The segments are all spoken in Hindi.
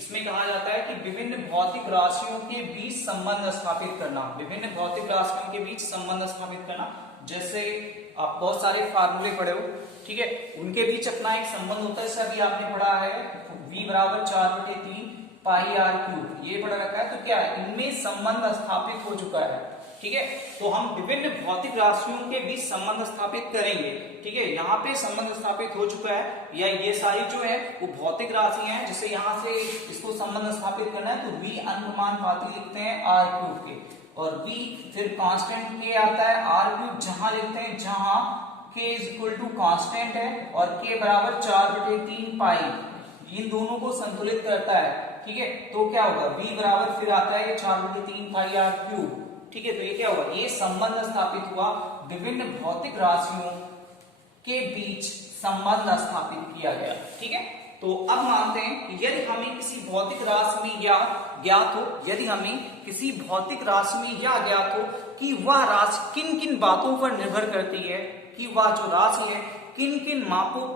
इसमें कहा जाता है कि विभिन्न भौतिक राशियों के बीच संबंध स्थापित करना, विभिन्न भौतिक राशियों के बीच संबंध स्थापित करना। जैसे आप बहुत सारे फार्मूले पढ़े हो, ठीक है, उनके बीच अपना एक संबंध होता है। जैसे अभी आपने पढ़ा है v बराबर 4/3 पाई आर क्यूब, ये पढ़ा रखा है। तो क्या है, इनमें संबंध स्थापित हो चुका है, ठीक है। तो हम विभिन्न भौतिक राशियों के बीच संबंध स्थापित करेंगे, ठीक है। यहाँ पे संबंध स्थापित हो चुका है, या ये सारी जो है वो भौतिक राशि हैं, जिससे यहाँ से इसको संबंध स्थापित करना है। तो v अनुपाती लिखते हैं आर क्यूब के, और v फिर कांस्टेंट k आता है, आर क्यूब जहां लिखते हैं जहां k इक्वल टू कांस्टेंट है, और k बराबर 4/3 पाई, इन दोनों को संतुलित करता है, ठीक है। तो क्या होगा, v बराबर फिर आता है 4/3 पाई आर क्यूब, ठीक है। तो ये क्या होगा, ये संबंध स्थापित हुआ, विभिन्न भौतिक राशियों के बीच संबंध स्थापित किया गया, ठीक है। तो अब मानते हैं कि यदि हमें किसी भौतिक राशि में ज्ञात हो, यदि हमें किसी भौतिक राशि में यह ज्ञात हो कि वह राशि किन किन बातों पर निर्भर करती है, कि वह जो राशि है किन किन मापों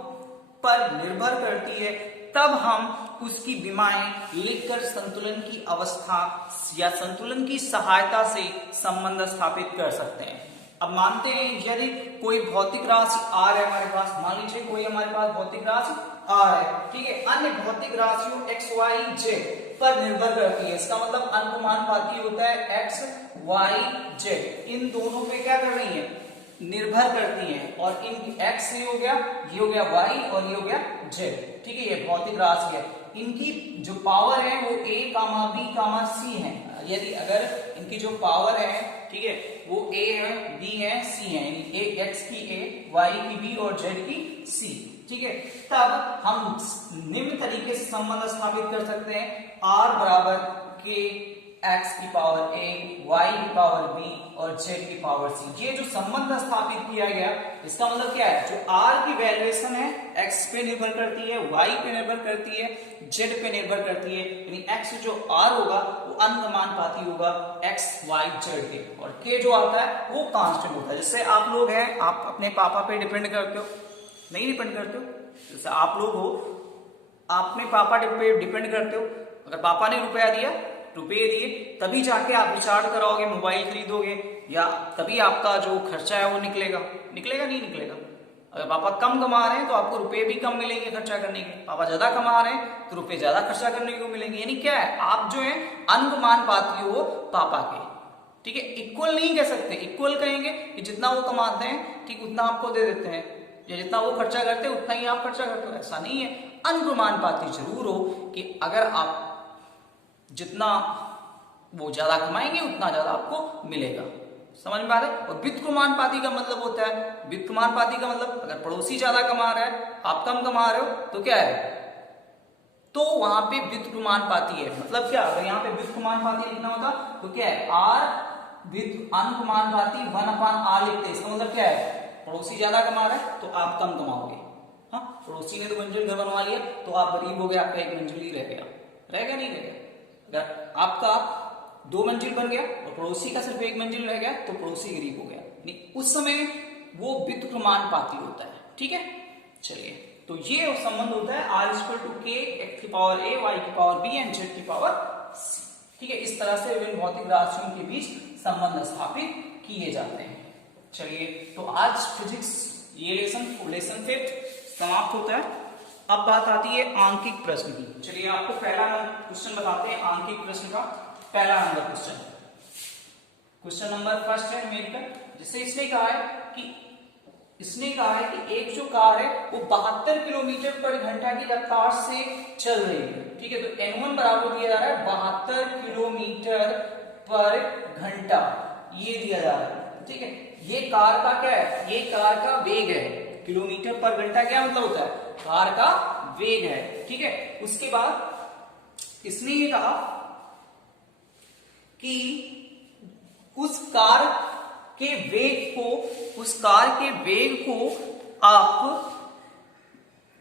पर निर्भर करती है, तब हम उसकी विमाएं लिखकर संतुलन की अवस्था या संतुलन की सहायता से संबंध स्थापित कर सकते हैं। अब मानते हैं यदि कोई भौतिक राशि आर है हमारे पास, मान लीजिए कोई हमारे पास भौतिक राशि आर है, ठीक है, अन्य भौतिक राशियों एक्स वाई जेड पर निर्भर करती है। इसका मतलब अनुपाती होता है एक्स वाई जेड, इन दोनों पे क्या कर रही है, निर्भर करती है। और इन x से हो गया, ये हो गया y, और ये हो गया z, ठीक है। ये भौतिक राशि है, इनकी जो पावर है वो a, b, c है। यदि अगर इनकी जो पावर है, ठीक है, वो a है, b है, c है, यानी x की a, y की b और z की c, ठीक है। तब हम निम्न तरीके से संबंध स्थापित कर सकते हैं, r बराबर k x की पावर a, y की पावर b और z की पावर c। ये जो संबंध स्थापित किया गया, इसका मतलब क्या है, जो r की वैल्यूएशन है x पे निर्भर करती है, y पे निर्भर करती है, z पे निर्भर करती है। यानी x जो r होगा वो अनुपाती होगा x y z के, और k जो आता है वो कांस्टेंट होता है। जैसे आप लोग हैं, आप अपने पापा पे डिपेंड करते हो, नहीं डिपेंड करते हो। जैसे आप लोग हो, आप अपने पापा पे डिपेंड करते हो। अगर पापा ने रुपए दिए तभी जाके आप रिचार्ज कराओगे, मोबाइल खरीदोगे, या तभी आपका जो खर्चा है वो निकलेगा, नहीं निकलेगा। अगर पापा कम कमा रहे हैं तो आपको रुपए भी कम मिलेंगे खर्चा करने के, पापा ज्यादा कमा रहे हैं तो रुपए ज्यादा खर्चा करने को मिलेंगे। यानी क्या है, आप जो है अनुपाती हो पापा के, ठीक है। इक्वल नहीं कह सकते, इक्वल कहेंगे कि जितना वो कमाते हैं ठीक उतना आपको दे देते हैं, या जितना वो खर्चा करते हैं उतना ही आप खर्चा करते हो, ऐसा नहीं है। अनुपाती जरूर हो कि अगर आप जितना वो ज्यादा कमाएंगे उतना ज्यादा आपको मिलेगा, समझ में आ रहा है। और व्युत्क्रमानुपाती का मतलब होता है, व्युत्क्रमानुपाती का मतलब अगर पड़ोसी ज्यादा कमा रहा है, आप कम कमा रहे हो, तो क्या है, तो वहां पे व्युत्क्रमानुपाती है। मतलब क्या, अगर यहाँ पे व्युत्क्रमानुपाती लिखना होता तो क्या है, r अनुपाती 1/r लिखते। इसका मतलब क्या है, पड़ोसी ज्यादा कमा रहा है तो आप कम कमाओगे। हाँ, पड़ोसी ने 2 मंजिल घर बनवा लिया तो आप गरीब हो गए, आपका 1 मंजिल ही रह गया, रहेगा नहीं रहेगा। अगर आपका 2 मंजिल बन गया और पड़ोसी का सिर्फ 1 मंजिल रह गया तो पड़ोसी गरीब हो गया, उस समय वो व्युत्क्रमानुपाती होता है, ठीक है। चलिए, तो ये संबंध होता है r = k, x की पावर a, y की पावर b एंड z की पावर c, ठीक है। इस तरह से विभिन्न भौतिक राशियों के बीच संबंध स्थापित किए जाते हैं। चलिए, तो आज फिजिक्स ये लेसन 5 समाप्त होता है। अब बात आती है आंकिक प्रश्न की। चलिए, आपको पहला क्वेश्चन बताते हैं आंकिक प्रश्न का। पहला नंबर क्वेश्चन नंबर फर्स्ट है न्यूमेरिकल, जिससे इसने कहा है कि एक जो कार है वो 72 किलोमीटर पर घंटा की रफ्तार से चल रही है, ठीक है। तो n1 बराबर दिया जा रहा है 72 किलोमीटर पर घंटा, ये दिया जा रहा है, ठीक है। ये कार का क्या है, ये कार का वेग है। किलोमीटर पर घंटा क्या मतलब होता है, कार का वेग है, ठीक है। उसके बाद इसने ये कहा कि उस कार के वेग को आप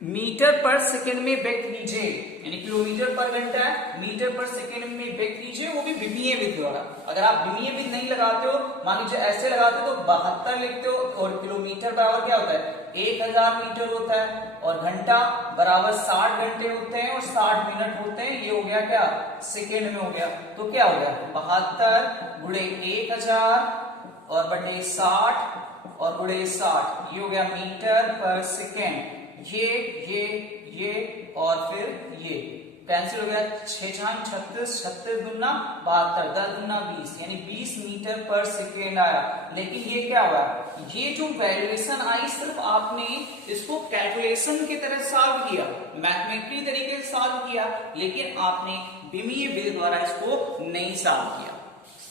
मीटर पर सेकंड में व्यक्त कीजिए, यानी किलोमीटर पर घंटा है, मीटर पर सेकंड में व्यक्त कीजिए, वो भी विमीय विधि द्वारा। अगर आप विमीय विधि नहीं लगाते हो, मान लीजिए ऐसे लगाते हो तो 72 लिखते हो, और किलोमीटर बराबर क्या होता है 1000 मीटर होता है, और घंटा बराबर 60 घंटे होते हैं और 60 मिनट होते हैं। ये हो गया क्या, सेकेंड में हो गया। तो क्या हो गया, 72 गुणे 1000 और बटे 60 और गुणे 60, ये हो गया मीटर पर सेकेंड। ये और फिर ये कैंसिल हो गया। 6 छाम 36, 36 दूना 72, 10 दूना 20, यानी 20 मीटर पर सेकेंड आया। लेकिन ये क्या हुआ, ये जो वैल्यूएशन आई सिर्फ आपने इसको कैलकुलेशन की तरह सॉल्व किया, मैथमेटिकल तरीके से सॉल्व किया, लेकिन आपने विमीय विधि द्वारा इसको नहीं सॉल्व किया।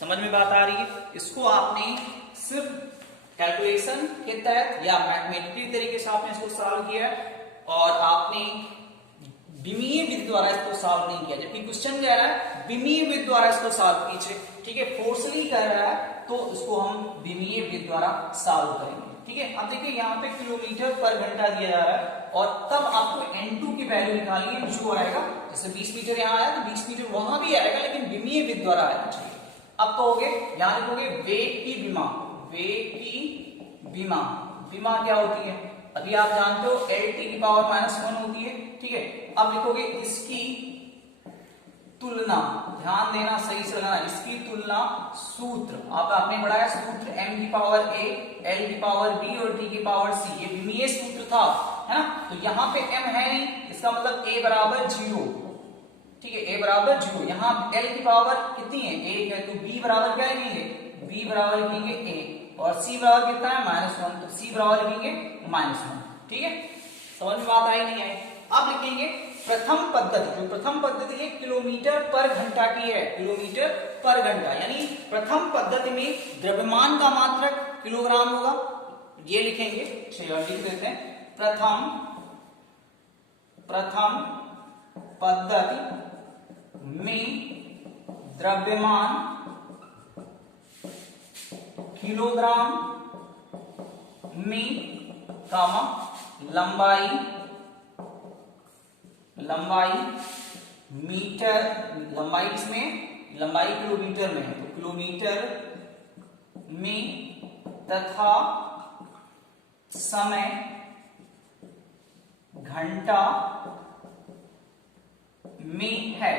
समझ में बात आ रही है? इसको आपने सिर्फ कैलकुलेशन के तहत या मैथमेटिकल तरीके से आपने इसको सॉल्व किया और आपने विमीय विधि द्वारा इसको सॉल्व नहीं किया। जबकि क्वेश्चन कह रहा है विमीय विधि द्वारा इसको सॉल्व कीजिए, ठीक है, फोर्सली कर रहा है तो इसको हम विमीय विधि द्वारा सॉल्व करेंगे। ठीक है, अब देखिए यहाँ पे किलोमीटर पर घंटा दिया जा रहा है और तब आपको N2 की वैल्यू निकालनी है, जो आएगा जैसे 20 मीटर यहाँ आया तो 20 मीटर वहां भी आएगा, लेकिन विमीय विधि द्वारा आना चाहिए। अब कहोगे यहाँ लिखोगे वेग की विमा, वेग की विमा, विमा क्या होती है अभी आप जानते हो, L⁻⁻1 होती है। ठीक है, अब लिखोगे इसकी तुलना, ध्यान देना सही से लगाना, इसकी तुलना सूत्र आपने पढ़ाया, सूत्र m⁴a l⁵b और t⁴c, ये विमीय सूत्र था, है ना। तो यहाँ पे m है नहीं, इसका मतलब a बराबर 0, ठीक है, a बराबर 0। यहाँ l की पावर कितनी है, 1 है, तो b बराबर क्या लिखेंगे, b बराबर लिखेंगे a, और c बराबर कितना है -1, तो c बराबर लिखेंगे -1। ठीक है, समझ में बात आई नहीं आई? अब लिखेंगे प्रथम पद्धति, जो प्रथम पद्धति है किलोमीटर पर घंटा की है, किलोमीटर पर घंटा, यानी प्रथम पद्धति में द्रव्यमान का मात्रक किलोग्राम होगा, ये लिखेंगे। चलिए लिख देते हैं, प्रथम पद्धति में द्रव्यमान किलोग्राम में, लंबाई मीटर, लंबाई इसमें, लंबाई किलोमीटर में है तो किलोमीटर में, तथा समय घंटा में है,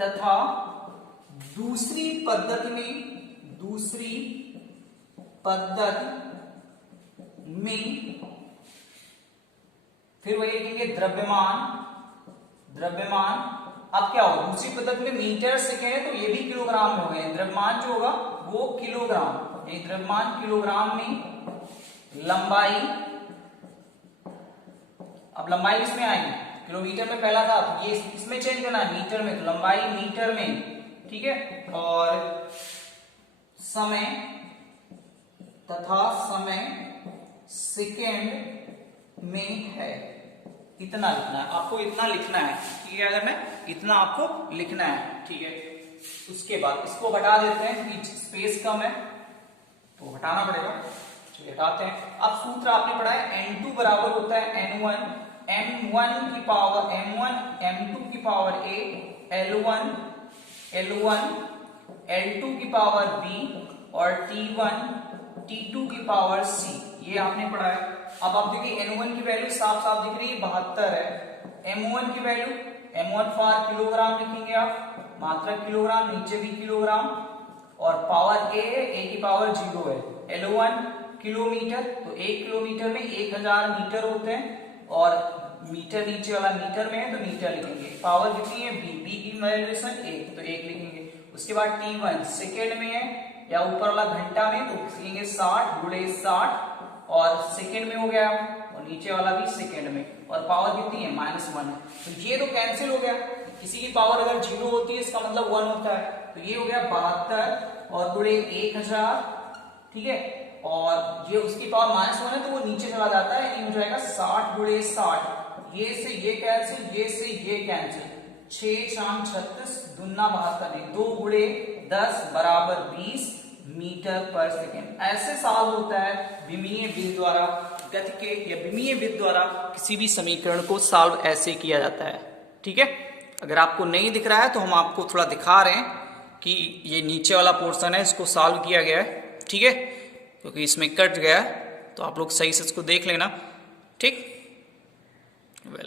तथा दूसरी पद्धति में फिर वही लिखेंगे द्रव्यमान। अब क्या होगा, दूसरी पद्धति में मीटर सेकेंड है तो ये भी किलोग्राम में हो गए, द्रव्यमान जो होगा वो किलोग्राम, ये द्रव्यमान किलोग्राम में, लंबाई, अब लंबाई इसमें आएगी, किलोमीटर में पहला था तो ये इसमें चेंज करना है मीटर में, तो लंबाई मीटर में, ठीक है, और समय तथा समय सेकेंड में है, इतना लिखना है आपको, इतना लिखना है, ठीक है, क्या करना है, इतना आपको लिखना है। ठीक है, उसके बाद इसको हटा देते हैं क्योंकि स्पेस कम है तो हटाना पड़ेगा, चलिए हटाते हैं। अब सूत्र आपने पढ़ा है N2 बराबर होता है N1 m1 की पावर m1 m2 की पावर a L1 L2 की पावर b और T1 T2 की पावर c, ये आपने पढ़ा है। अब आप देखिए N1 की वैल्यू साफ साफ दिख रही है 72 है, M1 की वैल्यू, M1 फॉर किलोग्राम लिखेंगे आप, मात्रक किलोग्राम, नीचे भी किलोग्राम, और पावर a है, a की पावर 0 है, L1 किलोमीटर, तो 1 किलोमीटर में 1000 मीटर होते हैं, और मीटर नीचे वाला मीटर में है तो मीटर लिखेंगे। पावर कितनी है, b की वैल्यूएशन 1, तो 1 लिखेंगे। उसके बाद T1 सेकेंड में है या ऊपर वाला घंटा में, तो लिखेंगे 60 गुणे 60, और सेकेंड में हो गया, और नीचे वाला भी सेकेंड में, और पावर कितनी है -1 है, तो ये तो कैंसिल हो गया। किसी की पावर अगर 0 होती है इसका मतलब 1 होता है, तो ये हो गया 72 और गुणे 1000, ठीक है, और ये उसकी पावर -1 है तो वो नीचे चला जाता है, ये हो जाएगा 60 गुणे 60, ये से ये कैंसिल, ये से ये कैंसिल, 6 शाम 36 दूना 72, 2 गुणे 10 बराबर 20 मीटर पर सेकेंड। ऐसे सॉल्व होता है विमीय विधि द्वारा, गति के या विमीय विधि द्वारा किसी भी समीकरण को सॉल्व ऐसे किया जाता है। ठीक है, अगर आपको नहीं दिख रहा है तो हम आपको थोड़ा दिखा रहे हैं कि ये नीचे वाला पोर्शन है, इसको सॉल्व किया गया है, ठीक है, क्योंकि इसमें कट गया तो आप लोग सही से इसको देख लेना, ठीक। वेल